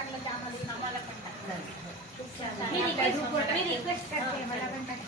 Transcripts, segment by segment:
टाकलं ते आम्हाला पण टाकलं. खूप छान. मी रिक्वेस्ट करते मला पण टाक.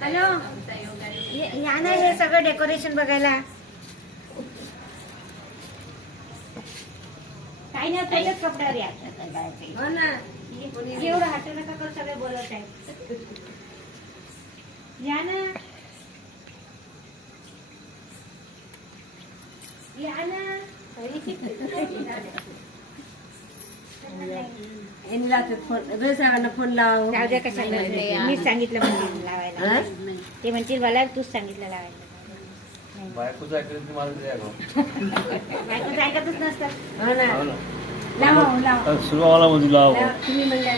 हॅलो, या ना हे सगळं डेकोरेशन बघायला. काही नाही, पहिलेच कपड्यावर या. हो ना, एवढं हटू नका करू, सगळे बोलत आहे. या ना, या ना. फोन लाव. कशाला मीच सांगितलं म्हणजे लावायला. ते म्हणतील मला तूच सांगितलं लावायला. बायकोच ऐकलं की मला तरी ऐकव. बायकोच ऐकतच नसतात. हो ना, लाव लाव. सुरुवाला मध्ये लाव. तुम्ही म्हणजे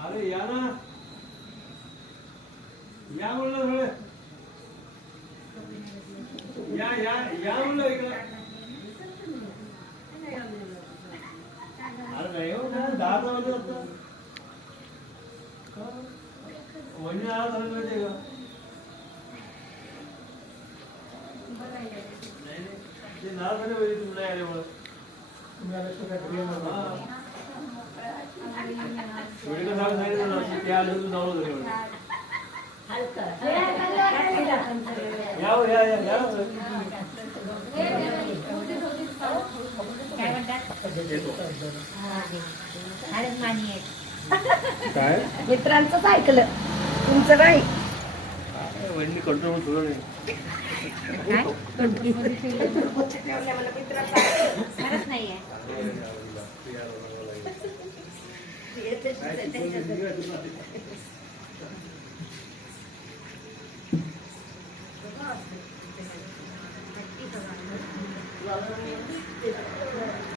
अरे या ना, या म्हणलं थोडं. या या या म्हणलं इकडं. अरे नाही हो, 10 वाजता होतं. वहिनी आला झालं माहिती का? नाही ते नाव झाले वहिनी तुम्ही नाही आल्यामुळं. वेळेला जाऊन सांगितलं ना, ते आलं तू जाऊ घरी म्हणून. या हो, या या या. काय म्हणतात? काय मित्रांचंच ऐकलं, तुमचं नाही. वहिनी कंट्रोल थोडं नाही. खरंच नाहीये.